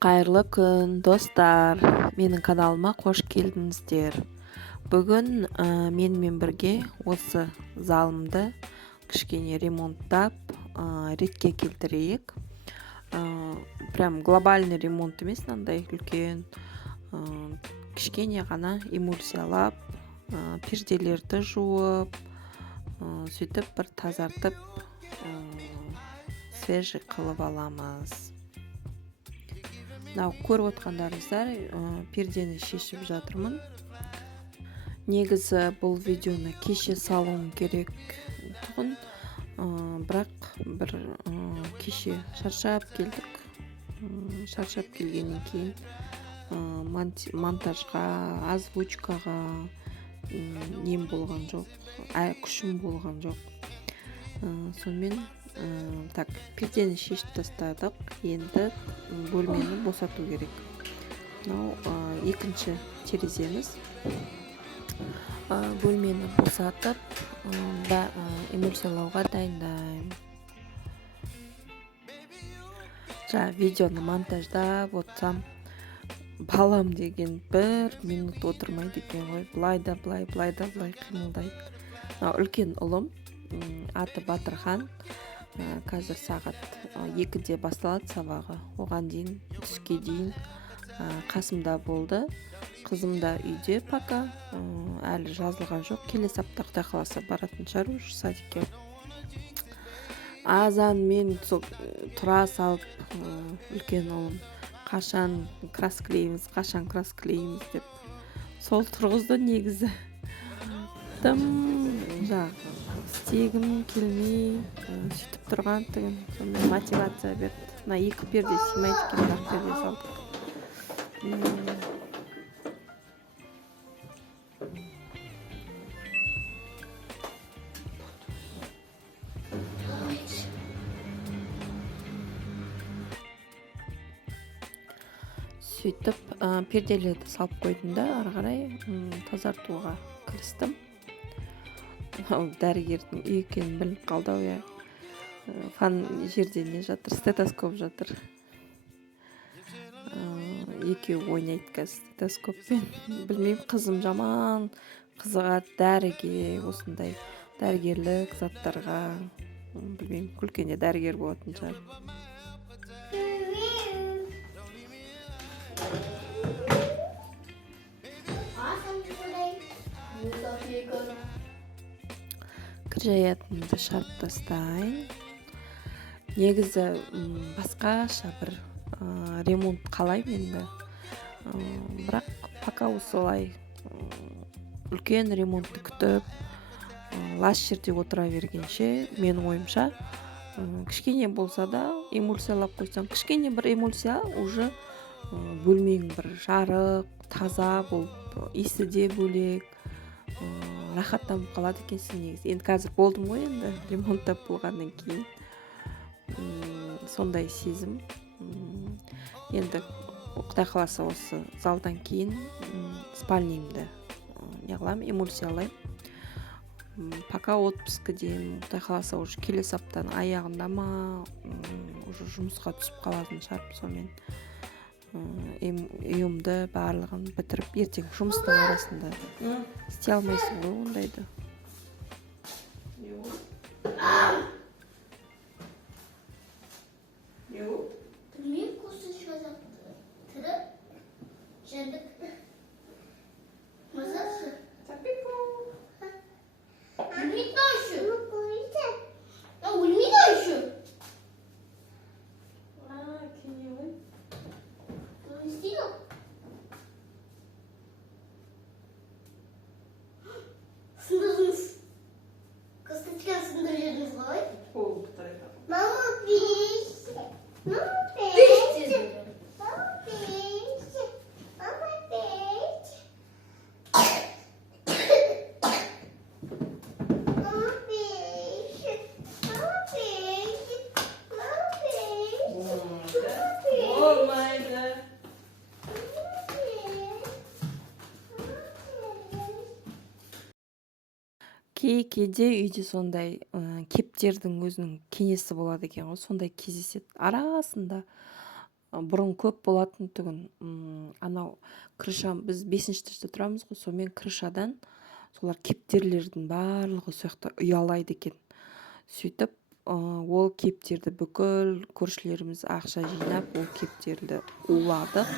Қайырлы күн, достар. Менің каналыма қош келдіңіздер. Бүгін менімен бірге осы залымды кішкене ремонттап, ретке келтірейік. Прям глобальный ремонт емес, мынандай үлкен, кішкене ғана эмульсиялап, перделерді жуып, сөйтіп бір тазартып, свежий қылып аламыз. Мынау көріп отқандарыңыздар, пердені шешіп жатырмын. Негізі бұл видеоны кеше салуым керек тұғын, бірақ бір кеше шаршап келдік. Шаршап келгеннен кейін монтажға, озвучкаға нем болған жоқ, күшім болған жоқ. Сонымен так, пердені шешіп тастадық. Енді бөлмені босату керек. Мынау екінші тереземіз. Бөлмені босатып, эмульсиялауға дайындаймын. Видеоны монтаждап отсам, балам деген бір минут отырмайды екен ғой. Былай қимылдайды. Үлкен ұлым, аты Батырхан. Қазір сағат 2-де басталады сабағы. Оған дейін, түске дейін қасымда болды. Қызым да үйде пока, әлі жазылған жоқ. Келесі апта Құдай қаласа баратын шығар уже садикке. Азан мен тұра салып, үлкен ұлым, қашан красклейміз деп. Сол тұрғызды негізі. Істегім келмей, сөйтіп тұрған түгін, сондай мотивация берді. Мына екі перде симайды екен, бір перде салдық. Сөйтіп перделерді салып қойдым да, ары қарай тазартуға кірістім. Дәрігердің үй екенін біліп қалды ау, жерде не жатыр, стетоскоп жатыр. Екеуі ойнайды қазір стетоскоппен. Білмеймін, қызым жаман қызығады дәріге, осындай дәрігерлік заттарға. Білмеймін, күлкенде дәрігер болатын шығар. Кір жаятынды шарт тастайын. Негізі басқаша бір ремонт қалаймын енді. Бірақ пока осылай үлкен ремонтты күтіп, лас жерде отыра бергенше, менің ойымша, кішкене болса да эмульсиялап қойсам, кішкене бір эмульсия уже бөлмең бір жарық, таза болып, иісі де бөлек, рахаттанып қалады екенсің негізі. Енді қазір болдым ғой, енді ремонттап болғаннан кейін. Сондай сезім. Енді Құдай қаласа осы залдан кейін спальнемді не қыламын, эмульсиялаймын. Пока отпускіден, Құдай қаласа уже келесі аптаның аяғында ма, уже жұмысқа түсіп қалатын шығар. Сонымен үйімді барлығын бітіріп, ертең жұмыстың арасында істей алмайсың ғой ондайды. Білмеймін, көзі шазақ түрі жәндік мазасы. Өлмейді ма үші? Өлмейді үші? Кене ғой. Не істейді? Сындырдыңыз. Косточканы сындырып жедіңіз ғой? Мама, пиш. Мама, пиш. Мама, пиш. Мама, пиш. Мама, пиш. Мама, пиш. Мама, пиш. Болмайды. Кейде үйде сондай кептердің өзінің кеңесі болады екен ғой, сондай кездеседі. Арасында бұрын көп болатын түгін. Анау крыша, біз 5-ші этажда тұрамыз ғой, сонымен крышадан солар кептерлердің барлығы сол жақта ұялайды екен. Сөйтіп ол кептерді бүкіл көршілеріміз ақша жинап, ол кептерді уладық.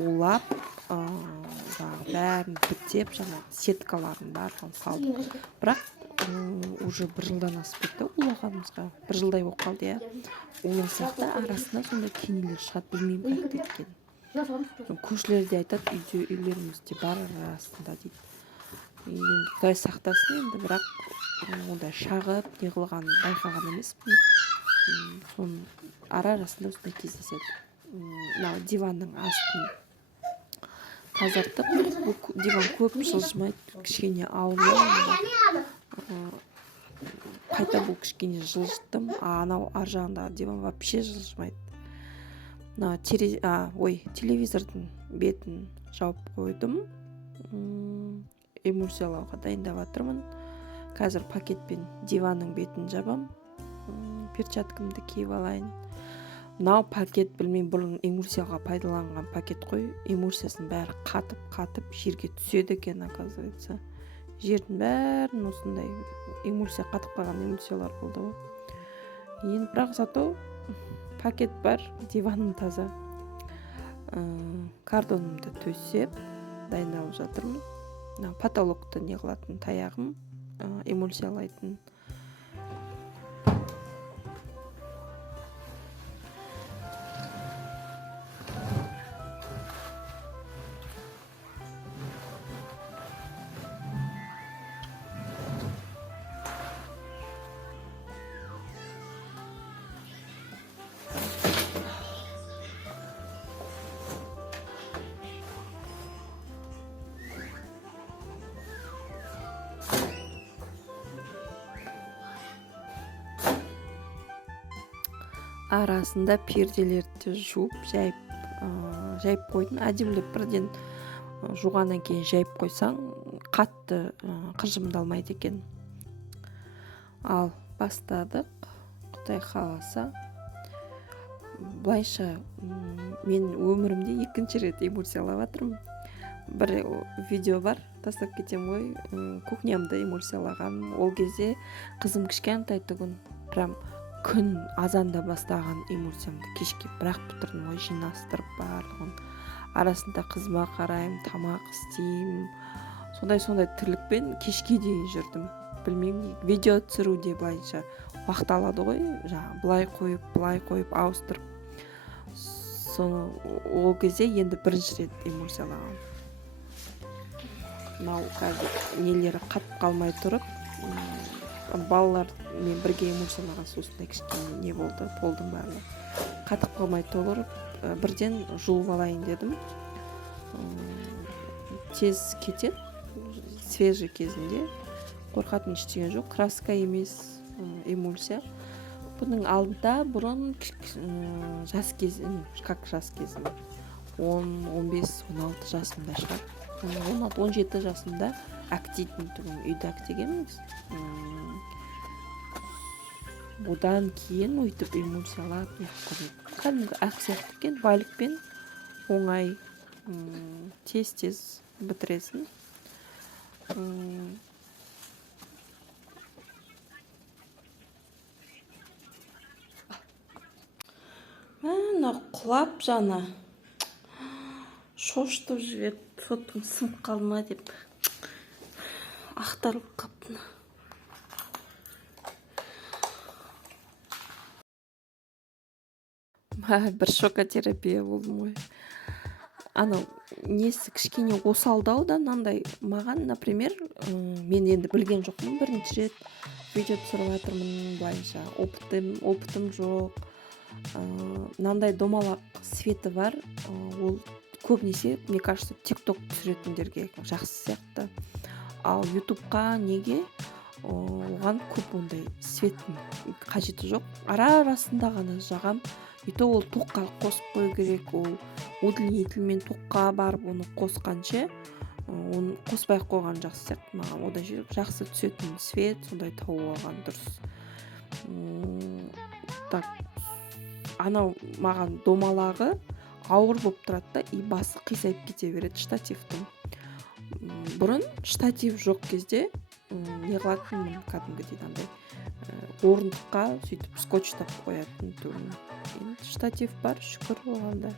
Улап, жаңағы бәрін бітеп, жаңағы сеткаларын барлығын салдық. Бірақ уже 1 жылдан асып кетті улағанымызға. 1 жылдай болып қалды, иә. Уласақ та арасында сондай кенелер шығады, білмеймін как еткен. Көршілер де айтады, үйлерімізде бар арасында дейді. Енді Құдай сақтасын, енді бірақ ондай шағып неғылғанын байқаған емеспін. Соның арасында осындай кездеседі. Мынау диванның астын тазарттық. Бұл диван көп жылжымайды, кішкене ауырлау. Қайта бұл кішкене жылжыттым, анау ар жағындағы диван вообще жылжымайды. Телевизордың бетін жауып қойдым. Эмульсиялауға дайындап жатырмын. Қазір пакетпен диванның бетін жабам. Перчаткамды киіп алайын. Мынау пакет, білмеймін, бұрын эмульсияға пайдаланған пакет қой. Эмульсиясын бәрі қатып жерге түседі екен, оказывается. Жердің бәрін осындай эмульсия қатып қалған эмульсиялар болды ғой. Енді бірақ зато пакет бар, диваным таза. Кардонымды төсеп дайындалып жатырмын. Потолокты не қылатын таяғым, эмульсиялайтын. Арасында перделерді жуып, жайып қойдым. Әдемілеп бірден жуғаннан кейін жайып қойсаң, қатты қыжымдалмайды екен. Ал бастадық, Құдай қаласа. Былайша мен өмірімде 2-ші рет эмульсиялап жатырмын. Бір видео бар, тастап кетем ғой, кухнямды эмульсиялаған. Ол кезде қызым кішкентай тұғын, прям күн азанда бастаған эмульсиямды кешке бірақ бітірдім ғой, жинастырып барлығын. Арасында қызыма қараймын, тамақ істеймін. Сондай тірлікпен кешке дейін жүрдім. Білмеймін, видео түсіруде былайша уақыт алады ғой, былай қойып ауыстырып. Ол кезде енді 1-ші рет эмульсиялаған. Мынау қазір нелері қатып қалмай тұрып, балалар мен бірге эмульсиялаған соусындай кішкене не болды, полдың барлығы. Қатып қалмай толырып, бірден жуып алайын дедім. Тез кетеді, свежий кезінде. Қорқатын ештеңе жоқ, краска емес, эмульсия. Бұның алдында бұрын жас кезім, 10-15-16 жасымда шығар. 16-17 жасымда әктейтін түгім, үйді әктегенміз. Одан кейін өйтіп эмульсиялап кәдімгі әк сияқты екен, валикпен оңай, тез бітіресің. Мына құлап жана шошытып жіберіп, сотым сынып қалма деп ақтарылып қаптын. Бір шокотерапия болдым ғой. Анау несі кішкене осалдау да мынандай маған, например, мен енді білген жоқпын, 1-ші рет видео түсіріп жатырмын, былайша опытым жоқ. Мынандай домалақ светі бар, ол көбінесе, мне кажется, тикток түсіретіндерге жақсы сияқты. Ал ютубқа неге оған көп ондай светтің қажеті жоқ. Арасында ғана жағам. И то ол тоққа қосып қою керек, ол удлинителмен тоққа барып оны қосқанша, оны қоспай қойған жақсы сияқты маған. Одан жақсы түсетін свет, сондай тауып алған дұрыс. Так, анау маған домалағы ауыр болып тұрады да, и басы қисайып кете береді штативтің. Бұрын штатив жоқ кезде не қылатынмын, кәдімгідей андай орындыққа сөйтіп скотчтап қоятын түгін. Енді штатив бар, шүкір оғанда.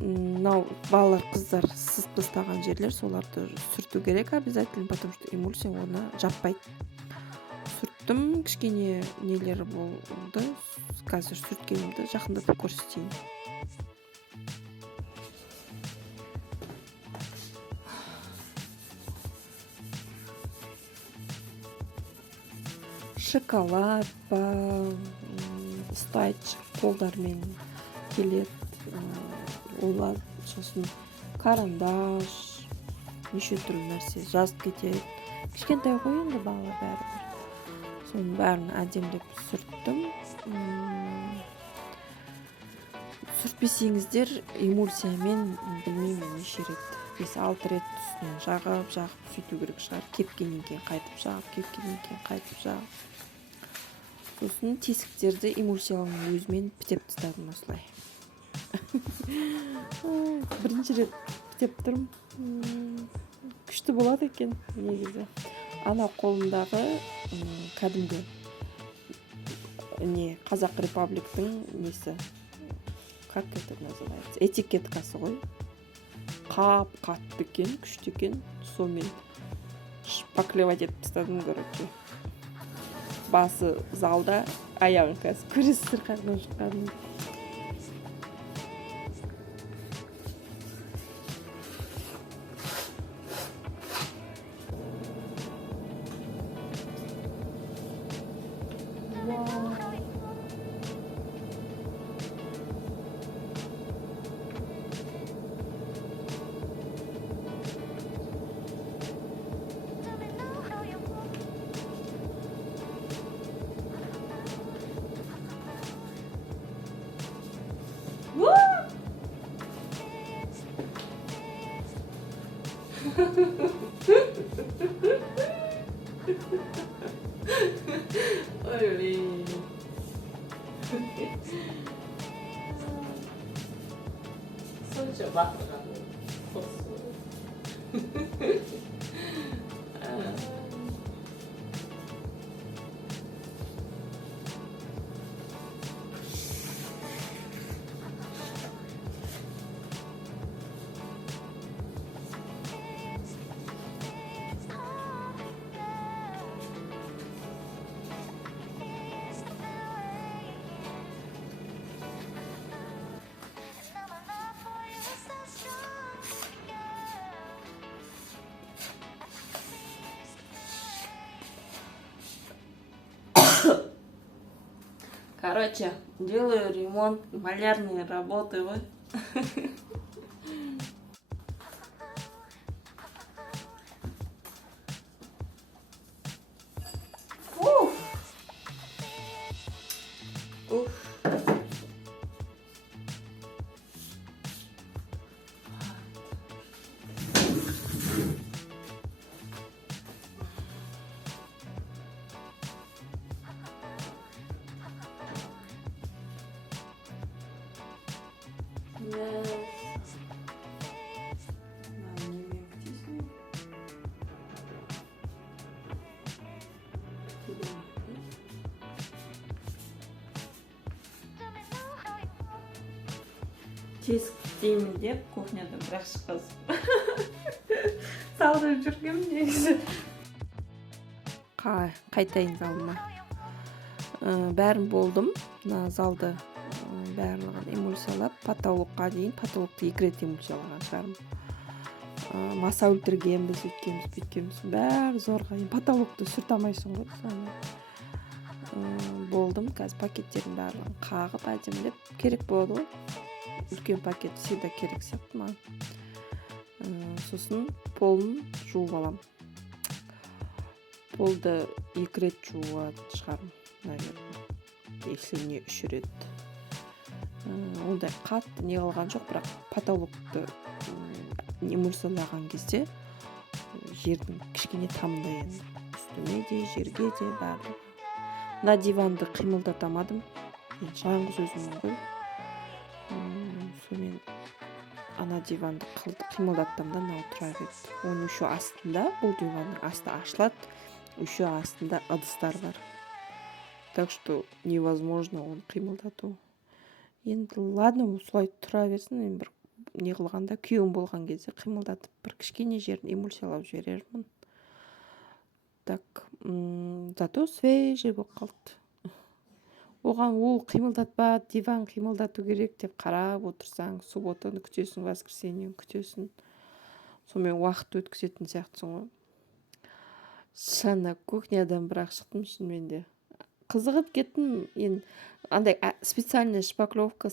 Мынау балалар, қыздар сызып тастаған жерлер, соларды сүрту керек обязательно, потому что эмульсия оны жаппайды. Сүрттім, кішкене нелері болды. Қазір сүрткенімді жақындатып көрсетейін. Шоколад па, стайч қолдармен келеді, олар сосын карандаш, неше түрлі нәрсе жазып кетеді. Кішкентай ғой енді балалар бәрібір. Соның бәрін әдемілеп сүрттім. Сүртпесеңіздер эмульсиямен білмеймін неше рет, 5-6 рет үстінен жағып сөйту керек шығар. Кепкеннен кейін қайтып жағып, кепкеннен кейін қайтып жағып. Сосын тесіктерді эмульсияның өзімен бітеп тастадым осылай. Бірінші рет бітеп тұрмын. Күшті болады екен негізі. Ана қолымдағы кәдімгі не Қазақ Репабликтің несі, как это называется, этикеткасы ғой. Қатты екен, күшті екен. Сонымен шпаклевать етіп тастадым, короче. Басы залда, аяғын қазір көресіздер қайдан шыққанын. Ой, сонша бақырған Короче, делаю ремонт, малярные работы, вот. Тесік істеймін деп кухняда бірақ шыққызып салдырып жүргем негізі. Қайтайын залыма. Бәрін болдым. Мына залды барлығын эмульсиялап, потолокқа дейін, потолокты 2 рет эмульсиялаған шығармын. Маса өлтіргенбіз, өйткенбіз, бүйткенбіз. Бәрі зорға. Потолокты сүрте алмайсың ғой. Болдым. Қазір пакеттерін барлығын қағып, әдемілеп керек болады ғой. Үлкен пакет всегда керек сияқты ма. Сосын полын жуып алам. Полды 2 рет жуып шығарым, наверное. Если не 3 рет. Ондай қатты не қылған жоқ, бірақ потолокты эмульсиялаған кезде жердің кішкене тамдай енді. Үстіме де, жерге де барлығы. Мына диванды қимылдатамадым. мен жалғыз өзіммін ғой. Сонымен ана диванды қимылдаттым да, мынау тұра берді. Оның еще астында, бұл диванның асты ашылады, еще астында ыдыстар бар. Так что невозможно оны қимылдату. Енді ладно, солай тұра берсін. Мен бір не қылғанда, күйеуім болған кезде қимылдатып бір кішкене жерін эмульсиялап жіберермін. Так, зато свежий болып қалды. Оған ол қимылдатпа, диван қимылдату керек деп қарап отырсаң, субботаны күтесің, воскресеньені күтесің. Сонымен уақыт өткізетін сияқтысың ғой. Шана кухнядан бірақ шықтым шынымен де. Қызығып кеттім. Енді андай специальный шпаклевка,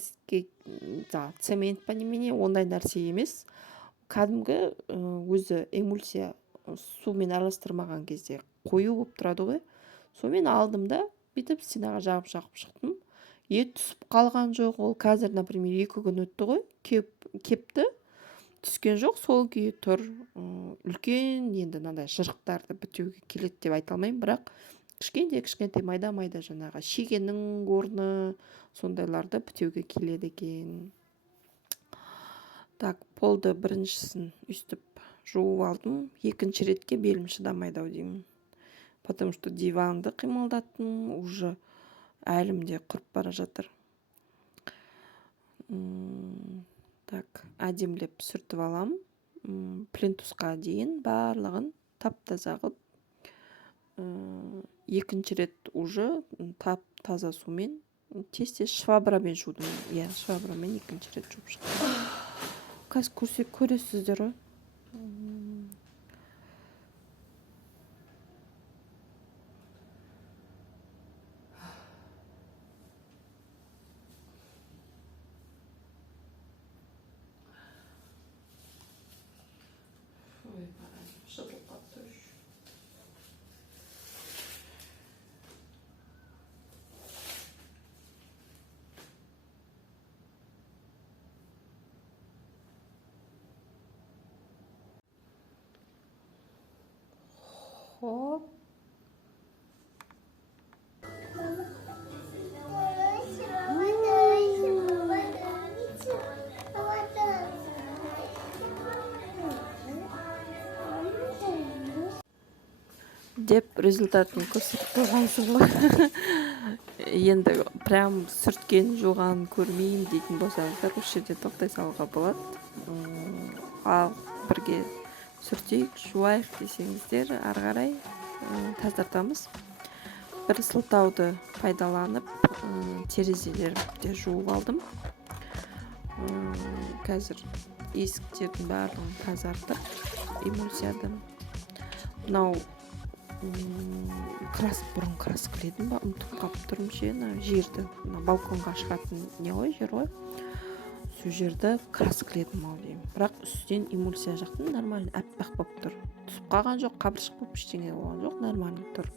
цемент по немене ондай нәрсе емес. Кәдімгі өзі эмульсия сумен араластырмаған кезде қою болып тұрады ғой. Сонымен алдым да бүйтіп стенаға жағып шықтым. Түсіп қалған жоқ. Ол қазір, например, 2 күн өтті ғой. Кепті. Түскен жоқ, сол күйі тұр. Үлкен енді мынандай жырықтарды бітеуге келеді деп айта алмаймын, бірақ кішкентай майда жаңағы шегенің орны сондайларды бітеуге келеді екен. Так, полды біріншісін үстіп жуып алдым. Екінші ретке белім шыдамайды ау деймін. Потому что диванды қимылдаттым, уже әлімде құрып бара жатыр. Так, әдемлеп сүртіп алам. Плинтусқа дейін барлығын тап-таза қылып. Екінші рет уже тап-таза сумен тез швабрамен жудым. Швабрамен екінші рет жуып шықтым. Қазір көресіздер ғой. Хоп. Деп результатын көрсетіп қойғансың ғой. Енді прям сүрткен жуған көрмеймін дейтін болсаңыздар, осы жерде тоқтай салуға болады. Ал бірге сүртейік, жуайық десеңіздер, ары қарай тазартамыз. Бір сылтауды пайдаланып, терезелерді жуып алдым. Қазір есіктердің барлығын тазартып, эмульсиядан. Мынау бұрын краскіледім ба, ұмытып қалып тұрмын ше, жерді, балконға шығатын не ғой, жер ғой. Сол жерді краскіледім ау деймін. Бірақ үстінен эмульсия жақтым, нормально әппақ болып тұр. Түсіп қалған жоқ, қабыршық болып ештеңе болған жоқ, нормально тұр.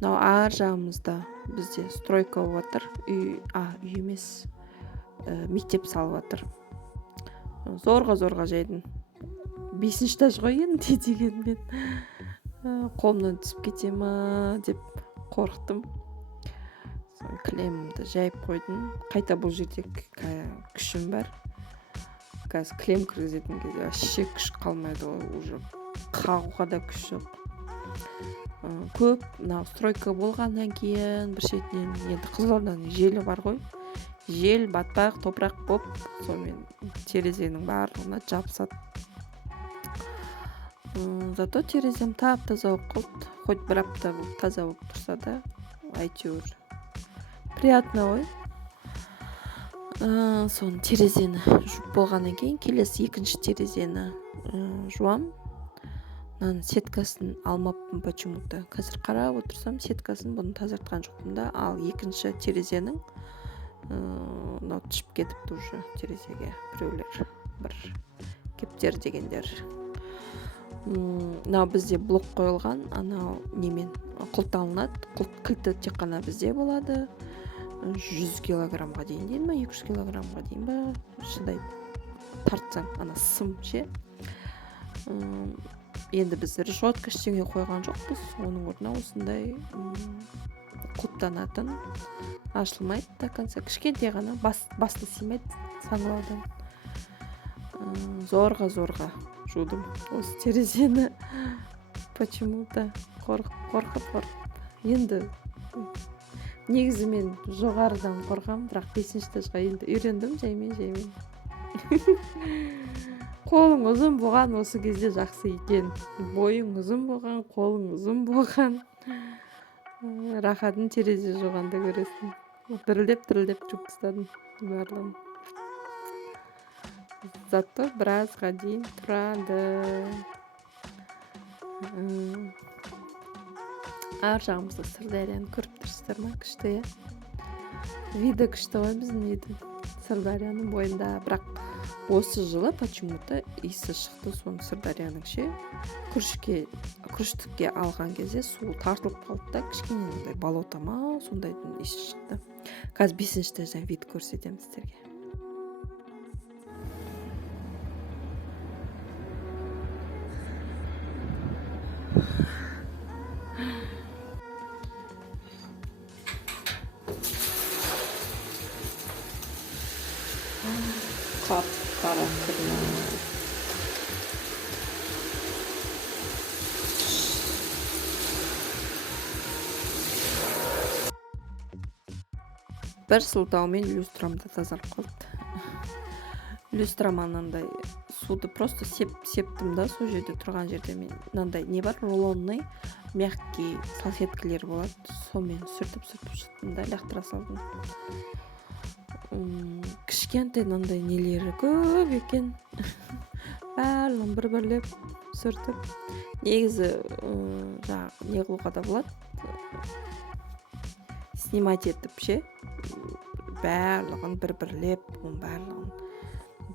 Мынау ар жағымызда бізде стройка болып жатыр. Үй емес, мектеп салып жатыр. Зорға жайдым. 5-ші этаж ғой енді дегенмен. Қолымнан түсіп кете ма деп қорықтым. Кілемімді жайып қойдым. Қайта бұл жерде күшім бар. Қазір кілем кіргізетін кезде вообще күш қалмайды ғой, уже қағуға да күш жоқ. Көп мынау стройка болғаннан кейін бір шетінен енді Қызылорданың желі бар ғой. Жел, батпақ, топырақ боп, сонымен терезенің барлығына жабысады. Зато терезем тап-таза болып қалды. Хоть бір апта болып таза болып тұрса да, әйтеуір приятно ғой. Соны терезені жуып болғаннан кейін келесі екінші терезені жуам. Мынаның сеткасын алмаппын почему-то. Қазір қарап отырсам, сеткасын бұны тазартқан жоқпын да, ал екінші терезенің мынау түсіп кетіпті уже терезеге біреулер, бір кептер дегендер. Мынау бізде блок қойылған, анау немен құлталынады. Кілті тек қана бізде болады. 100 килограммға дейін дейін ба, 200 килограммға дейін ба, шыдай тартсаң, ана сым ше. Енді біз решетка ештеңе қойған жоқпыз. Оның орнына осындай құлыптанатын ашылмайды до конца, кішкентай ғана, басты сыймайды саңылаудан. Зорға жудым осы терезені, почему-то қорқып. Енді негізі мен жоғарыдан қорқам, бірақ 5-ші этажға енді үйрендім жаймен. Қолың ұзын болған осы кезде жақсы екен. Бойың ұзын болған, қолың ұзын болған. Рахатын терезе жуғанда көресің. Дірілдеп жуып тастадым барлығын. Зато біразға дейін тұрады. Ар жағымызда Сырдарияны көріп тұрсыздар ма? Күшті, иә? Виді күшті ғой, біздің виді Сырдарияның бойында. Бірақ осы жылы почему-то иісі шықты, соны Сырдарияның ше. Күріштікке алған кезде су тартылып қалды да, кішкене болото ма, сондайдың иісі шықты. Қазір 5-ші этаждан вид көрсетемін сіздерге. Қап-қара кірме. Бір сылтаумен люстрамды тазарып қалды. Люстрам анандай суды просто септім да, сол жерде тұрған жерде мен мынандай не бар, рулонный мягкий салфеткалер болады, сонымен сүртіп шықтым да, лақтыра салдым. Кішкентай мынандай нелері көп екен. Барлығын бір-бірлеп сүртіп. Негізі не қылуға да болады, снимать етіп ше, барлығын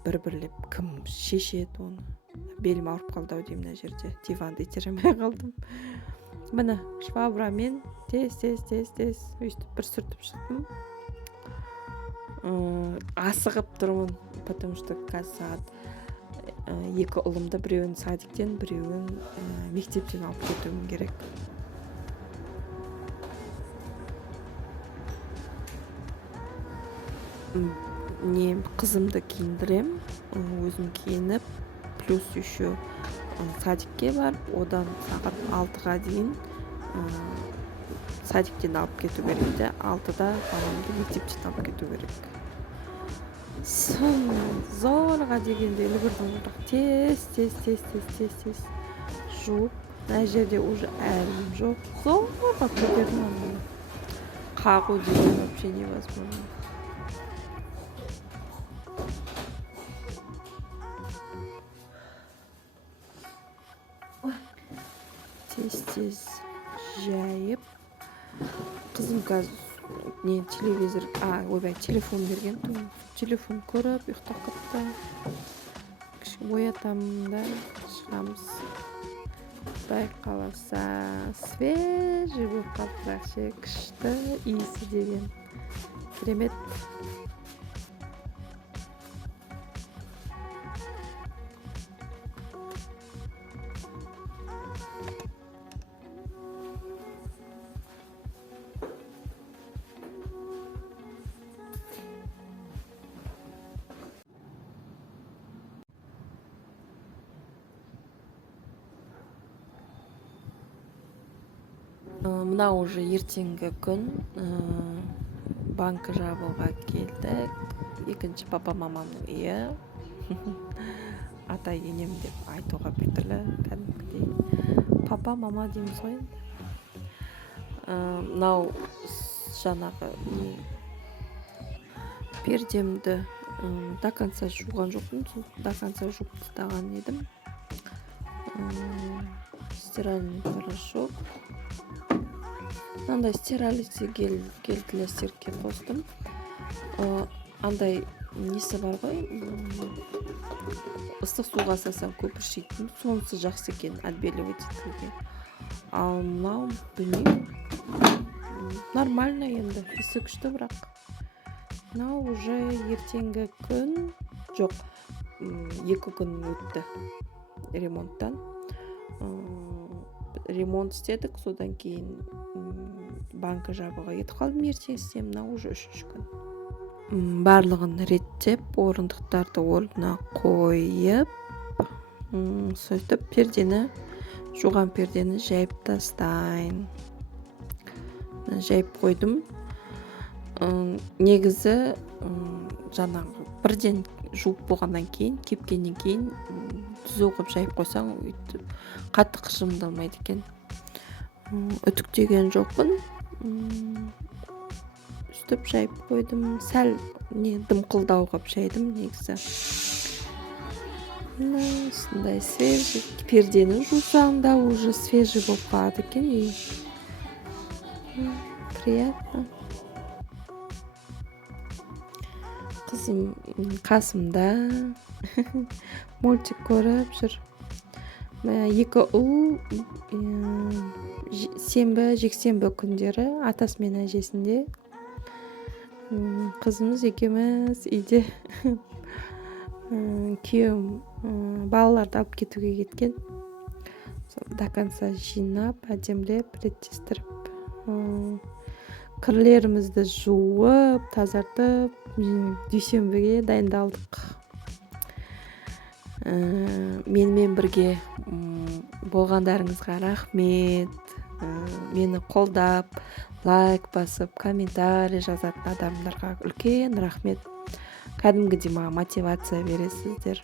бір-бірлеп, кім шешеді оны. Белім ауырып қалды ау деймін мына жерде, диванды итеремей қалдым. Міне швабрамен тез өйстіп бір сүртіп шықтым. Асығып тұрмын, потому что қазір сағат 2 ұлымды, біреуін садиктен, біреуін мектептен алып кетуім керек. Қызымды киіндірем, өзім киініп, плюс еще садикке барып, одан сағат 6-ға дейін садиктен алып кету керек те, 6-да баламды мектептен алып кету керек. Зорға дегенде үлгірдім, бірақ тез жуып, мына жерде уже әлім жоқ, зорға көтердім. Қағу деген вообще невозможно. Тез жайып, қызым қазір телефон берген, телефон көріп, ұйықтап қапты. Оятамын да, шығамыз. Құдай қаласа, свежий болып қалдық ше, күшті иісі деген. Керемет. Мына уже ертеңгі күн, банкі жабылға келдік. Екінші папа мамамның үйі. Ата енем деп айтуға біртүрлі кәдімгідей. Папа мама дейміз ғой. Мынау жаңағы пердемді до конца жуған жоқпын, до конца жуып тастаған едім. Стиральный порошок. Мынандай стиралицы гель стирке қостым. Андай несі бар ғой, ыстық суға салсам көпіршитін, сонысы жақсы екен отбеливать етуге. Ал мынау білмеймін, нормально енді, иісі күшті, бірақ мынау уже ертеңгі күн жоқ, 2 күн өтті ремонттан. Ремонт істедік, содан кейін банка жабууга кетип калдым ертеңгісіне, мына уже 3-ші күн. Барлығын реттеп, орындықтарды орнына қойып, сөйтіп пердені, жуған пердені жайып тастайын. Жайып қойдым. Негізі жаңағы бірден жуып болғаннан кейін, кепкеннен кейін түзу қылып жайып қойсаң, қатты қыжымдалмайды екен. Үтіктеген жоқпын. Үстіп жайып қойдым. Сәл дымқылдау қылып жайдым негізі. Осындай свежий. Пердені жусаң да уже свежий болып қалады екен. Приятно. Қызым қасымда мультик көріп жүр. 2 ұл сенбі, жексенбі күндері атасы мен әжесінде. Қызымыз екеуміз үйде. Күйеуім балаларды алып кетуге кеткен. До конца жинап, әдемлеп, реттестіріп, кірлерімізді жуып, тазартып, дүйсенбіге дайындалдық. Менімен бірге болғандарыңызға рахмет. Мені қолдап, лайк басып, комментарий жазатын адамдарға үлкен рахмет. Кәдімгідей маған мотивация бересіздер.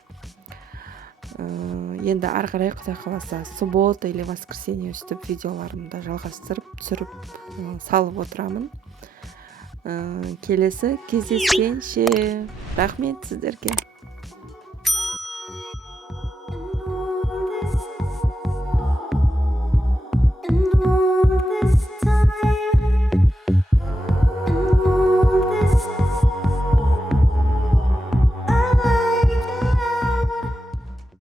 Енді ары қарай Құдай қаласа суббота или воскресенье өстіп видеоларымды жалғастырып, түсіріп, салып отырамын. Келесі кездескенше рахмет сіздерге.